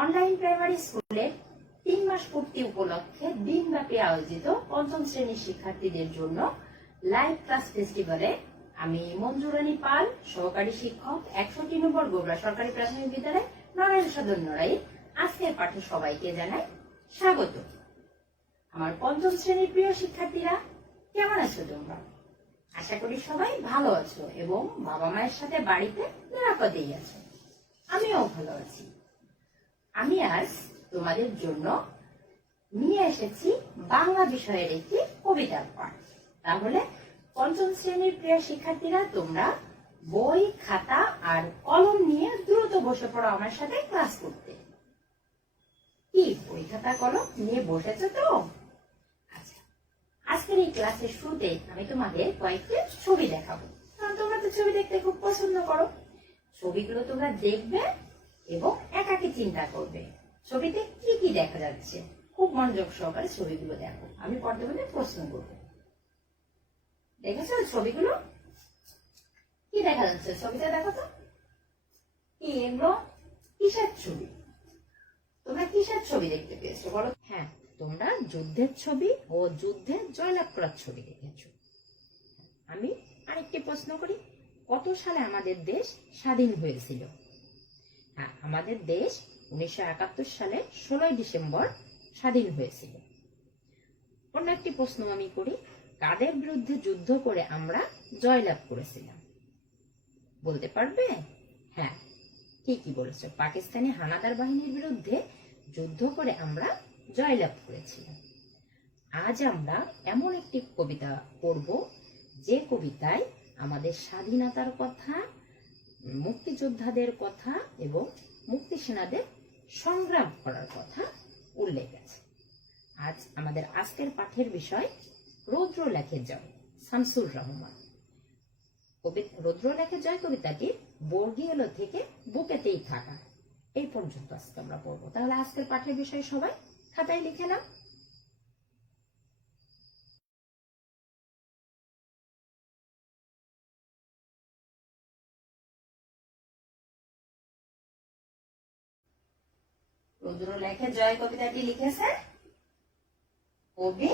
Online primary স্কুলের 3 মাস পূর্তি উপলক্ষে দিনব্যাপী আয়োজিত পঞ্চম শ্রেণীর শিক্ষার্থীদের জন্য লাইভ ক্লাস ফেস্টিভ্যালে আমি মঞ্জুরানী পাল, সহকারী শিক্ষক, 61 নম্বর গোবরা সরকারি প্রাথমিক বিদ্যালয়, নারায়ণ সদর নড়াই, আজকের পাঠে সবাইকে জানাই স্বাগত। আমার পঞ্চম শ্রেণীর প্রিয় শিক্ষার্থীরা, কেমন আছো তোমরা? আশা করি সবাই ভালো আছো এবং বাবা মায়ের সাথে বাড়িতে নিরাপদেই আছো। আমিও ভালো আছি। আমি আজ তোমাদের জন্য নিয়ে এসেছি বাংলা বিষয়ের একটি কবিতার পাঠ। তাহলে পঞ্চম শ্রেণীর প্রিয় শিক্ষার্থীরা, তোমরা বই, খাতা আর কলম নিয়ে দ্রুত বসে পড়ো আমার সাথে ক্লাস করতে। কি বই, খাতা, কলম নিয়ে বসেছো তো? আচ্ছা, আজকের এই ক্লাসের শুরুতে আমি তোমাদের কয়েকটি ছবি দেখাবো, কারণ তোমরা তো ছবি দেখতে খুব পছন্দ করো। ছবিগুলো তোমরা দেখবে এবং একাকী চিন্তা করবে ছবিতে কি কি দেখা যাচ্ছে। খুব মনোযোগ সহকারে ছবিগুলো দেখো, আমি পড়তে বলে প্রশ্ন করবো। দেখেছো ছবিগুলো? কি দেখা যাচ্ছে ছবিটা? দেখো তো, কি এগুলো কিসের ছবি? তোমরা কিসের ছবি দেখতে পেয়েছো বলো? হ্যাঁ, তোমরা যুদ্ধের ছবি ও যুদ্ধে জয়লাভ করার ছবি দেখেছো। আমি আরেকটি প্রশ্ন করি, কত সালে আমাদের দেশ স্বাধীন হয়েছিল? হ্যাঁ, আমাদের দেশ 1971 সালে 16 ডিসেম্বর স্বাধীন হয়েছিল। অন্য একটি প্রশ্ন আমি করি, কাদের বিরুদ্ধে যুদ্ধ করে আমরা জয়লাভ করেছিলাম বলতে পারবে? হ্যাঁ, ঠিকই বলেছো, পাকিস্তানি হানাদার বাহিনীর বিরুদ্ধে যুদ্ধ করে আমরা জয়লাভ করেছিলাম। আজ আমরা এমন একটি কবিতা পড়ব যে কবিতায় আমাদের স্বাধীনতার কথা, মুক্তিযোদ্ধাদের কথা এবং মুক্তি সেনাদের সংগ্রাম করার কথা উল্লেখ আছে। আজ আমাদের আজকের পাঠের বিষয় রৌদ্র লেখে জয়, শামসুর রহমান। রৌদ্র লেখে জয় কবিতাটি বর্গীয় ল থেকে বুকেতেই থাকা এই পর্যন্ত আজকে আমরা পড়বো। তাহলে আজকের পাঠের বিষয় সবাই খাতায় লিখে নাও। রৌদ্র লেখে জয় কবিতাটি লিখেছে কবি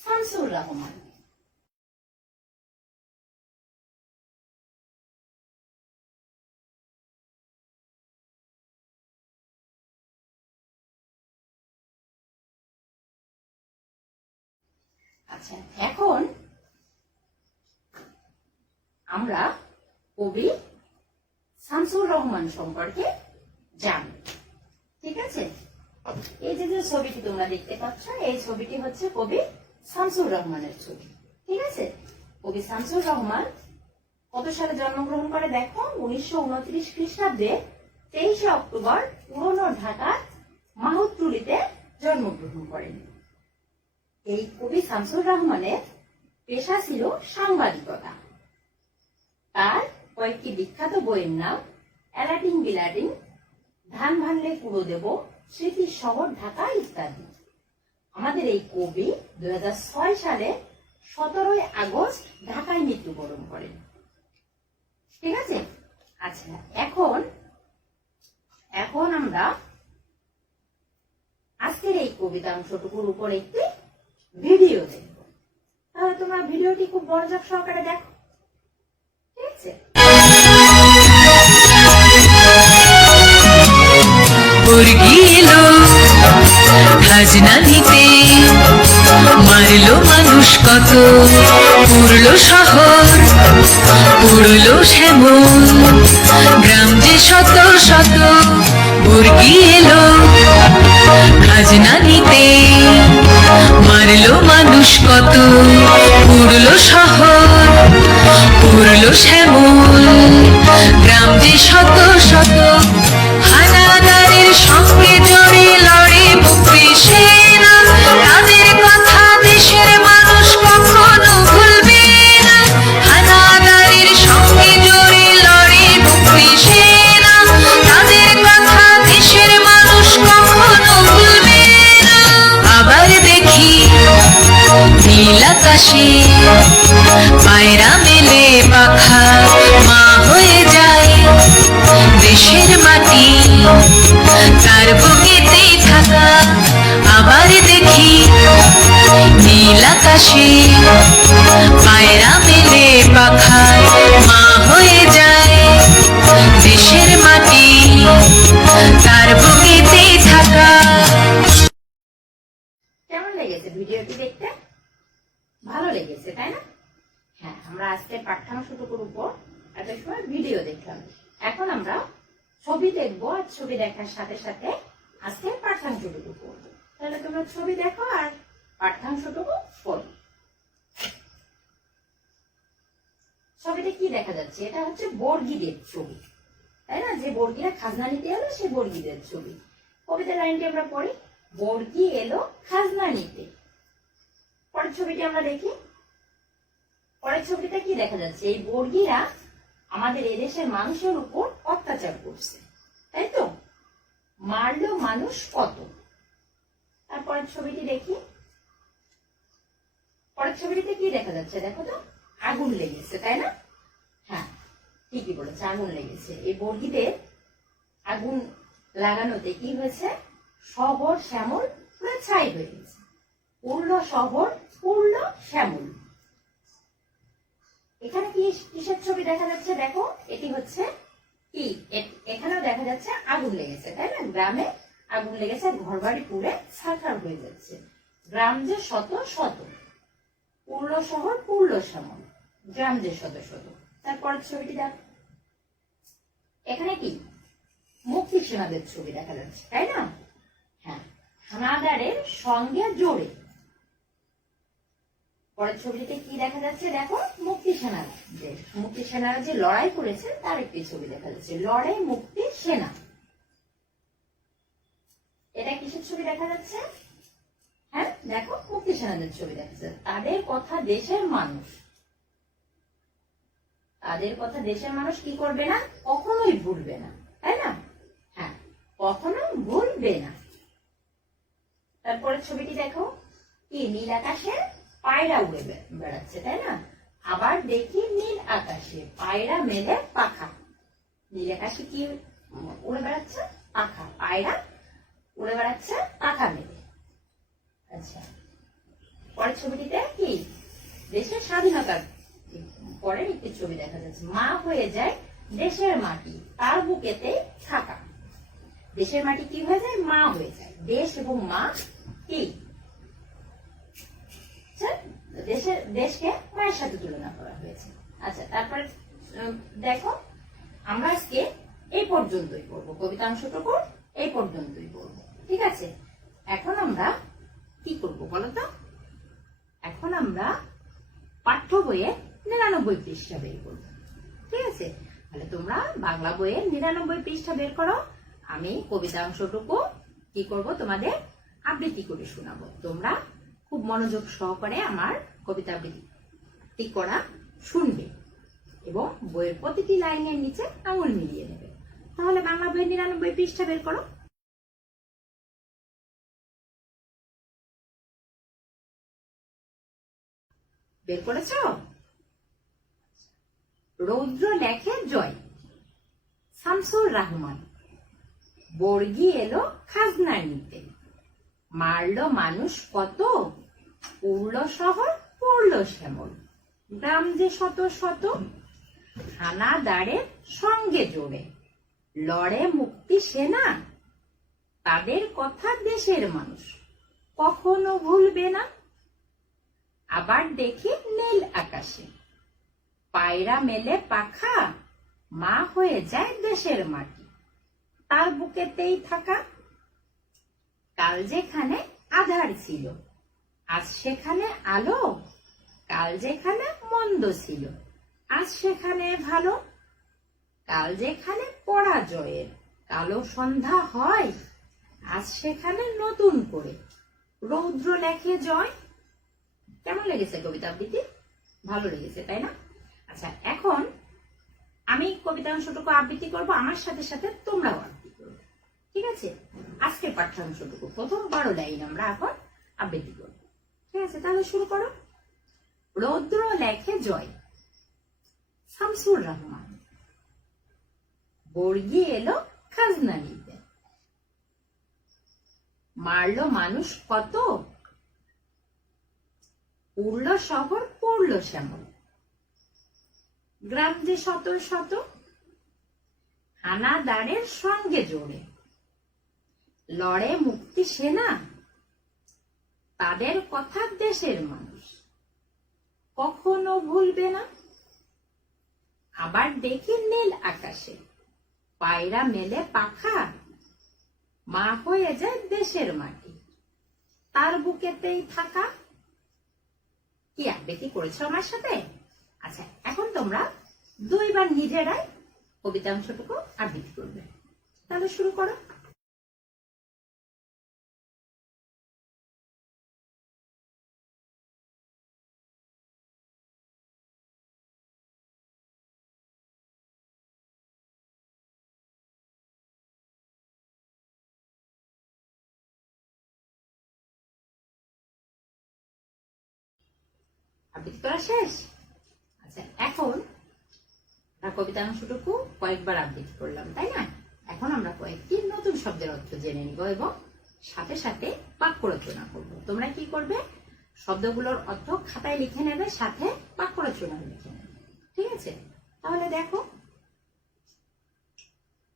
শামসুর রহমান। আচ্ছা, এখন আমরা কবি শামসুর রহমান সম্পর্কে জানব। ঠিক আছে, এই যে ছবিটি তোমরা দেখতে পাচ্ছ, এই ছবিটি হচ্ছে কবি শামসুর রহমানের ছবি। ঠিক আছে, কবি শামসুর রহমান কত সালে জন্মগ্রহণ করে দেখো? 1929 খ্রিস্টাব্দে 23 অক্টোবর পুরনো ঢাকার মাহুতটুলিতে জন্মগ্রহণ করেন। এই কবি শামসুর রহমানের পেশা ছিল সাংবাদিকতা। তার কয়েকটি বিখ্যাত বইয়ের নাম এলাটিং বিলাটিং, ধান ভানলে কুড়ো দেব, স্মৃতির শহর ঢাকা ইত্যাদি। আমাদের এই কবি 2006 সালে 17 আগস্ট ঢাকায় মৃত্যুবরণ করেন। ঠিক আছে, আচ্ছা, এখন আমরা আজকের এই কবিতা অংশটুকুর উপর একটি ভিডিও দেখব। তাহলে তোমরা ভিডিওটি খুব মনোযোগ সহকারে দেখো। ঠিক আছে, খাজনা নিতে মারলো মানুষ কত, পুরলো শহর, পুরলো শ্যামল, গ্রাম যে শত শত, মুরগি এলো খাজনা নিতে মারলো মানুষ কত, পুরলো শহর, পুরলো শ্যামল, গ্রাম যে শত শত, হানাদারের সঙ্গে জড়ে লড়ে মুক্তি সেনা, তাদের কথা দেশের মানুষ কখনো ভুলবে না। হানাদারের সঙ্গে জড়ে লড়ে মুক্তি সেনা, তাদের কথা দেশের মানুষ কখনো ভুলবে না। আবার দেখি নীল আকাশ আকাশে পায়রা মেলে পাখায় মা হয়ে যায় দেশের মাটি তার বুকেতে থাকা। কেমন লেগেছে ভিডিওটি দেখতে? ভালো লেগেছে তাই না? হ্যাঁ, আমরা আজকে পাঠ্যাংশটুকুর উপর এত সময় ভিডিও দেখলাম। এখন আমরা ছবি দেখবো, আর ছবি দেখার সাথে সাথে আজকে পাঠ্যাংশটুকু পড়বো। তাহলে তোমরা ছবি দেখো আর পাঠ্যাংশটুকু পড়ো। ছবিতে কি দেখা যাচ্ছে? এটা হচ্ছে বর্গীদের ছবি, তাই না? যে বর্গীরা খাজনা নিতে এলো সে বর্গীদের ছবি। কবিতার লাইনটি আমরা পড়ি, বর্গী এলো খাজনা নিতে। পরের ছবিটি আমরা দেখি। পরের ছবিতে কি দেখা যাচ্ছে? এই বর্গীরা আমাদের এদেশের মানুষের উপর অত্যাচার করছে, তাই তো? মারলো মানুষ কত। তারপরের ছবিটি দেখি। পরের ছবিটিতে কি দেখা যাচ্ছে? দেখো তো, আগুন লেগেছে, তাই না? হ্যাঁ, ঠিকই বলেছে, আগুন লেগেছে। এই বর্গীদের আগুন লাগানোতে কি হয়েছে? শহর শ্যামল পুরো ছাই হয়ে গেছে। পূর্ণ শহর, পূর্ণ শ্যামল। এখানে কি কিসের ছবি দেখা যাচ্ছে? দেখো, এটি হচ্ছে কি, এখানেও দেখা যাচ্ছে আগুন লেগেছে, তাই না? গ্রামে আগুন লেগেছে, ঘর বাড়ি পুড়ে ছারখার হয়ে যাচ্ছে। গ্রাম যে শত শত, পূর্ণ শহর পূর্ণ শ্যামল, গ্রাম যে শত শত। তারপরের ছবিটি দেখো, এখানে কি মুক্তি সেনাদের ছবি দেখা যাচ্ছে, তাই না? হ্যাঁ, হানাদারের সঙ্গে জোরে। পরের ছবিটিতে কি দেখা যাচ্ছে? দেখো, মুক্তি সেনারা যে লড়াই করেছে তার একটি ছবি দেখা যাচ্ছে, লড়াই মুক্তি সেনা। এটা কিসের ছবি দেখা যাচ্ছে? হ্যাঁ, দেখো, মুক্তি সেনাদের ছবি দেখা যাচ্ছে। তাদের কথা দেশের মানুষ, তাদের কথা দেশের মানুষ কি করবে না? কখনোই ভুলবে না, তাই না? হ্যাঁ, কখনোই ভুলবে না। তারপরে ছবিটি দেখো, কি নীল আকাশে পায়রা উড়ে বেড়াচ্ছে, তাই না? আবার দেখি নীল আকাশে পায়রা মেলে পাখা। নীল আকাশে কি উড়ে বেড়াচ্ছে? পাখা। পায়রা উড়ে বেড়াচ্ছে পাখা মেলে। আচ্ছা, পরের ছবিটিতে কি দেশের স্বাধীনতার পরের একটি ছবি দেখা যাচ্ছে, মা হয়ে যায় দেশের মাটি তার বুকেতে থাকা। দেশের মাটি কি হয়ে যায়? মা হয়ে যায়। দেশ এবং মা কি দেশকে মায়ের সাথে তুলনা করা হয়েছে। আচ্ছা, তারপরে দেখো, আমরা আজকে এই পর্যন্তই পড়বো, কবিতাংশটুকু এই পর্যন্তই পড়বো, ঠিক আছে? এখন আমরা কি করব বলতো? এখন আমরা পাঠ্য বইয়ের 99 পৃষ্ঠা বের করবো, ঠিক আছে? তাহলে তোমরা বাংলা বইয়ের 99 পৃষ্ঠা বের করো। আমি কবিতাংশটুকু কি করব? তোমাদের আবৃত্তি করে শোনাবো। তোমরা খুব মনোযোগ সহকারে আমার কবিতা আবৃত্তি করা শুনবে এবং বইয়ের প্রতিটি লাইনের নিচে আঙুল মিলিয়ে নেবে। তাহলে বাংলা বইয়ের 99 পৃষ্ঠা বের করো। বের করেছো? রৌদ্র লেখে জয়, শামসুর রহমান। বর্গী এলো খাজনা নিতে, মারলো মানুষ কত, পুরলো শহর পড়লো শ্যামল, গ্রাম যে শত শত, হানাদারের সঙ্গে জোড়ে, লড়ে মুক্তি সেনা, তাদের কথা দেশের মানুষ কখনো ভুলবে না। আবার দেখি নীল আকাশে পায়রা মেলে পাখা, মা হয়ে যায় দেশের মাটি তার বুকেতেই থাকা। কাল যেখানে আধার ছিল আজ সেখানে আলো, কাল যেখানে মন্দ ছিল আজ সেখানে ভালো, কাল যেখানে পরাজয়ের কালো সন্ধ্যা হয় আজ সেখানে নতুন করে রৌদ্র লেখে জয়। কেমন লেগেছে কবিতা আবৃত্তি? ভালো লেগেছে, তাই না? আচ্ছা, এখন আমি কবিতাংশটুকু আবৃত্তি করব, আমার সাথে সাথে তোমরাও আবৃত্তি করবে, ঠিক আছে? আজকের পাঠ্যাংশটুকু প্রথম 12 লাইন আমরা এখন আবৃত্তি করব, ঠিক আছে? তাহলে শুরু করো। রৌদ্র লেখে জয়, শামসুর রহমান। বর্গী এলো খাজনা নিতে, মারলো মানুষ কত, উড়ল শহর পড়ল শ্যামল, গ্রাম যে শত শত, হানাদারের সঙ্গে জোড়ে, লড়ে মুক্তি সেনা, তাদের কথা দেশের মানুষ কখনো ভুলবে না। আবার দেখি নীল আকাশে পায়রা মেলে পাখা, মা হয়ে যায় দেশের মাটি, তার বুকেতেই থাকা। কি আবৃত্তি করেছো আমার সাথে? আচ্ছা, এখন তোমরা দুইবার নিজেরাই কবিতা অংশটুকু আবৃত্তি করবে। তাহলে শুরু করো। আবৃত্তি করা শেষ? আচ্ছা, এখন কবিতা অংশটুকু কয়েকবার আবৃত্তি করলাম, তাই না? এখন আমরা কয়েকটি নতুন শব্দের অর্থ জেনে নিব এবং সাথে সাথে বাক্য রচনা করব। তোমরা কি করবে? শব্দগুলোর অর্থ খাতায় লিখে নেবে, সাথে বাক্য রচনা লিখে নেবে। ঠিক আছে? তাহলে দেখো,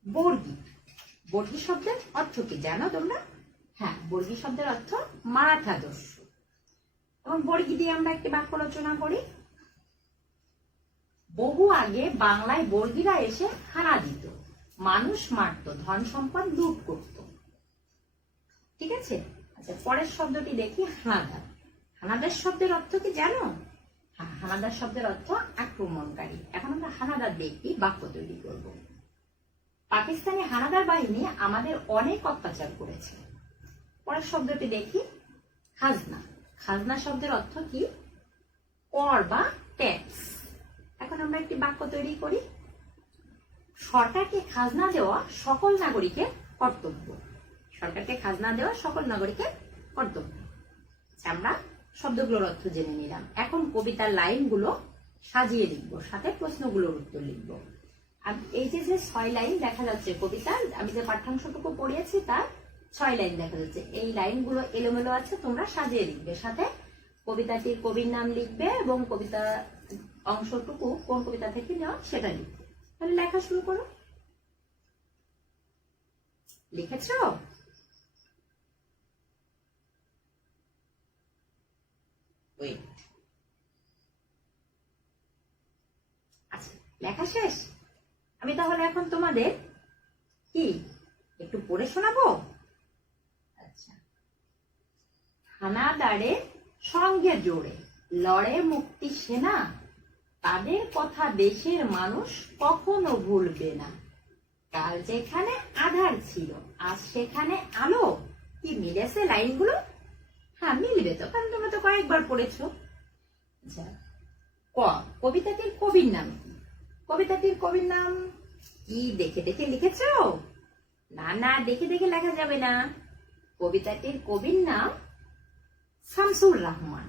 বর্গী। বর্গী শব্দের অর্থ কি জানো তোমরা? হ্যাঁ, বর্গী শব্দের অর্থ মারাঠা দস্যু। এবং বর্গী দিয়ে আমরা একটি বাক্য রচনা করি। বহু আগে বাংলায় বর্গীরা এসে হানা দিত, মানুষ মারত, ধন সম্পদ লুট করত। ঠিক আছে? আচ্ছা, পরের শব্দটি দেখি, হানাদার। হানাদার শব্দের অর্থ কি জানো? হ্যাঁ, হানাদার শব্দের অর্থ আক্রমণকারী। এখন আমরা হানাদার দিয়ে একটি বাক্য তৈরি করব। পাকিস্তানি হানাদার বাহিনী আমাদের অনেক অত্যাচার করেছে। পরের শব্দটি দেখি, খাজনা। খাজনা শব্দের অর্থ কি? কর বা ট্যাক্স। এখন আমরা একটি বাক্য তৈরি করি। সরকারকে খাজনা দেওয়া সকল নাগরিকের কর্তব্য। সরকারকে খাজনা দেওয়া সকল নাগরিকের কর্তব্য। আমরা শব্দগুলোর অর্থ জেনে নিলাম। এখন কবিতার লাইনগুলো সাজিয়ে লিখবো, সাথে প্রশ্নগুলোর উত্তর লিখবো। আর এই যে 6 লাইন দেখা যাচ্ছে কবিতার, আমি যে পাঠ্যাংশটুকু পড়িয়েছি তার 6 লাইন দেখা যাচ্ছে। এই লাইনগুলো এলোমেলো আছে, তোমরা সাজিয়ে লিখবে, সাথে কবিতাটির কবির নাম লিখবে এবং কবিতা অংশটুকু কোন কবিতা থেকে নেওয়া সেটা লিখবে। তাহলে লেখা শুরু করো। লিখেছ? আচ্ছা, লেখা শেষ? আমি তাহলে এখন তোমাদের কি একটু পড়ে শোনাবো? আচ্ছা, হানাদারে সঙ্গে জোড়ে, লড়ে মুক্তি সেনা, তাদের কথা দেশের মানুষ কখনো ভুলবে না। কাল যেখানে আধার ছিল আজ সেখানে আলো। কি মিলেছে লাইনগুলো? হ্যাঁ, মিলবে তো, কারণ তোমরা তো কয়েকবার পড়েছো। আচ্ছা, কবিতাটির কবির নাম কি? কবিতাটির কবির নাম কি দেখে দেখে লিখেছ? না না, দেখে দেখে লেখা যাবে না। কবিতাটির কবির নাম শামসুর রহমান।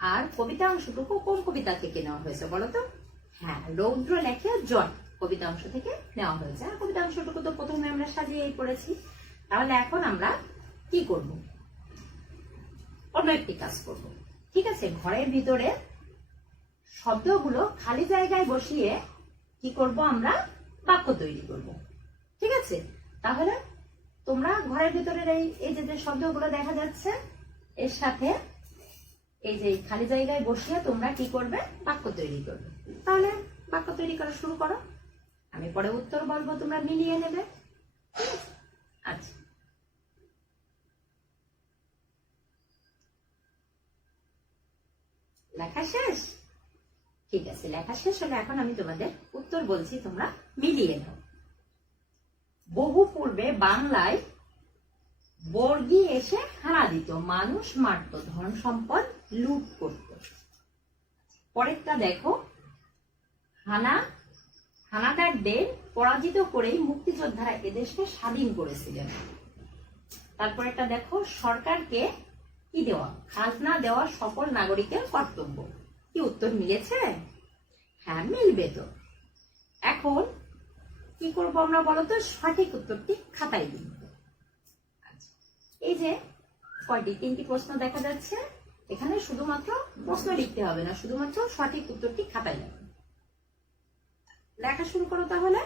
আর কবিতা অংশটুকু কোন কবিতা থেকে নেওয়া হয়েছে বলো তো? হ্যাঁ, রৌদ্র লেখে জয় কবিতা অংশ থেকে নেওয়া হয়েছে। আর কবিতা অংশটুকু তো প্রথমে আমরা সাজিয়েই পড়েছি। তাহলে এখন আমরা কি করব? অন্য একটি কাজ করব। ঠিক আছে? ঘরের ভিতরে শব্দগুলো খালি জায়গায় বসিয়ে কি করব? আমরা বাক্য তৈরি করব। ঠিক আছে? তাহলে তোমরা ঘরের ভিতরের এই যে শব্দগুলো দেখা যাচ্ছে, এর সাথে এই যে খালি জায়গায় বসিয়ে তোমরা কি করবে? বাক্য তৈরি করবে। তাহলে বাক্য তৈরি করা শুরু করো। আমি পরে উত্তর বলবো, তোমরা মিলিয়ে নেবে। আচ্ছা, লেখা শেষ? ঠিক আছে, লেখা শেষ হলে এখন আমি তোমাদের উত্তর বলছি, তোমরা মিলিয়ে নাও। বহু পূর্বে বাংলায় বর্গী এসে হানা দিত, মানুষ মারত, ধন সম্পদ লুট করত। পরেরটা দেখো, হানাদারদের পরাজিত করেই মুক্তিযোদ্ধারা এদেশকে স্বাধীন করেছিলেন। তারপরেরটা দেখো, সরকারকে কি দেওয়া? খাজনা দেওয়া সকল নাগরিকের কর্তব্য। কি উত্তর মিলেছে? হ্যাঁ, মিলবে তো। এখন কি করবো আমরা বলো তো? সঠিক উত্তরটি খাতায় লিখবো। এই যে কয়টি 3টি প্রশ্ন দেখা যাচ্ছে, এখানে শুধুমাত্র প্রশ্ন লিখতে হবে না, শুধুমাত্র সঠিক উত্তরটি খাতায় লিখবে। লেখা শুরু করো তাহলে।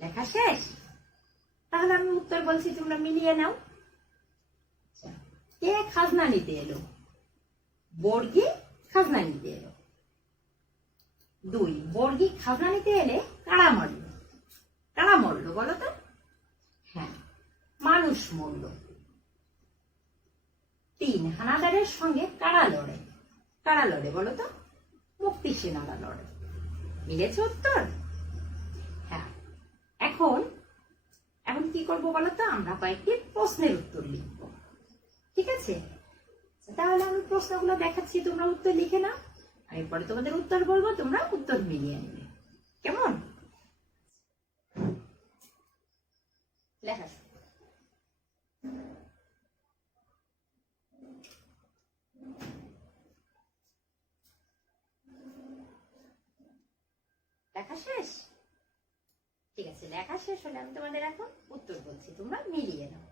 লেখা শেষ? তাহলে আমি উত্তর বলছি, তোমরা মিলিয়ে নাও। কে খাজনা নিতে এলো? বর্গী খাজনা নিতে এলো। 2, বর্গী খাজনা নিতে এলে কারা মরল? কারা মরল বলো তো? হ্যাঁ, মানুষ মরল। 3, হানাদারের সঙ্গে কারা লড়ে? কারা লড়ে বলো তো? মুক্তি সেনারা লড়ে। মিলেছে উত্তর? হ্যাঁ। এখন কি করবো বলো তো? আমরা কয়েকটি প্রশ্নের উত্তর লিখব, ঠিক আছে? তাহলে আমি প্রশ্নগুলো দেখাচ্ছি, তোমরা উত্তর লিখে নাও। আমি পরে তোমাদের উত্তর বলবো, তোমরা উত্তর মিলিয়ে নেবে, কেমন? লেখা শুরু। লেখা শেষ? ঠিক আছে, লেখা শেষ হলে আমি তোমাদের এখন উত্তর বলছি, তোমরা মিলিয়ে নাও।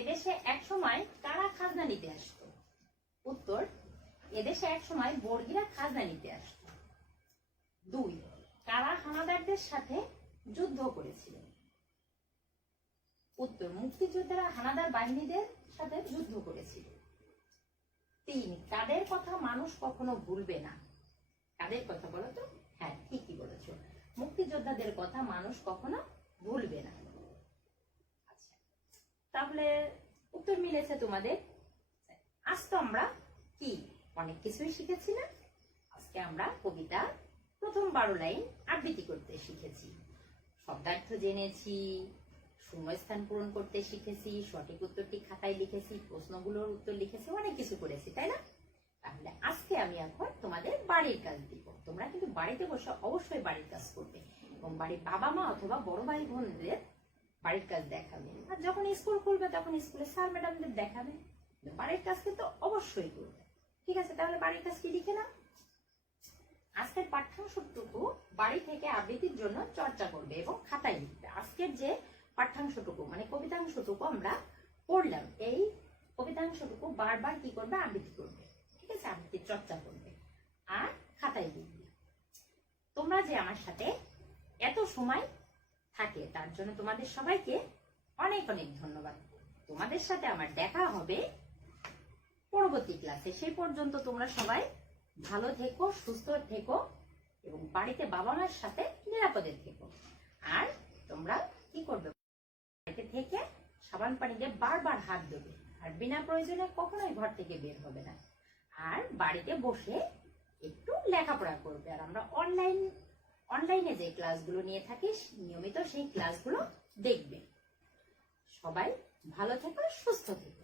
এদেশে এক সময় কারা খাজনা নিতে আসতো? উত্তর, এদেশে এক সময় বর্গীরা খাজনা নিতে আসতো। 2, কারা হানাদারদের সাথে যুদ্ধ করেছিল? উত্তর, মুক্তিযোদ্ধারা হানাদার বাহিনীদের সাথে যুদ্ধ করেছিল। 3, কাদের কথা মানুষ কখনো ভুলবে না? কাদের কথা বলো তো? হ্যাঁ, ঠিকই বলেছো, মুক্তিযোদ্ধাদের কথা মানুষ কখনো ভুলবে না। আচ্ছা, তাহলে উত্তর মিলেছে তোমাদের। আজ তো আমরা কি অনেক কিছুই শিখেছি না? আজকে আমরা কবিতা প্রথম 12 লাইন আবৃত্তি করতে শিখেছি, শব্দার্থ জেনেছি, শূন্যস্থান পূরণ করতে শিখেছি, সঠিক উত্তরটি খাতায় লিখেছি, প্রশ্নগুলোর উত্তর লিখেছি, অনেক কিছু করেছি, তাই না? তাহলে আজকে আমি এখন তোমাদের বাড়ির কাজ দিব। তোমরা কিন্তু বাড়িতে বসে অবশ্যই বাড়ির কাজ করবে এবং বাড়ির বাবা মা অথবা বড় ভাই বোনদের বাড়ির কাজ দেখাবে, আর যখন স্কুল খুলবে তখন স্কুলে স্যার ম্যাডামদের দেখাবে। বাড়ির কাজ কিন্তু অবশ্যই করবে, ঠিক আছে? তাহলে বাড়ির কাজ কি লিখে না? আজকের পাঠ্যাংশটুকু বাড়ি থেকে আবৃত্তির জন্য চর্চা করবে এবং খাতায় লিখবে। আজকের যে পাঠ্যাংশটুকু মানে কবিতাংশটুকু আমরা পড়লাম, এই কবিতাংশটুকু বারবার কি করবে? আবৃত্তি করবে, ঠিক আছে? আবৃত্তির চর্চা করবে আর খাতায় লিখবে। তোমরা যে আমার সাথে এত সময় থাকে তার জন্য তোমাদের সবাইকে অনেক অনেক ধন্যবাদ। তোমাদের সাথে আমার দেখা হবে পরবর্তী ক্লাসে। সেই পর্যন্ত তোমরা সবাই ভালো থেকো, সুস্থ থেকো এবং বাড়িতে বাবা মার সাথে নিরাপদে থেকো। আর তোমরা কি করবে? বাড়িতে থেকে সাবান পানি দিয়ে বারবার হাত ধোবে আর বিনা প্রয়োজনে কখনোই ঘর থেকে বের হবে না। আর বাড়িতে বসে একটু লেখাপড়া করবে। আর আমরা অনলাইনে যে ক্লাসগুলো নিয়ে থাকি নিয়মিত সেই ক্লাসগুলো দেখবে। সবাই ভালো থেকো, সুস্থ থেকো।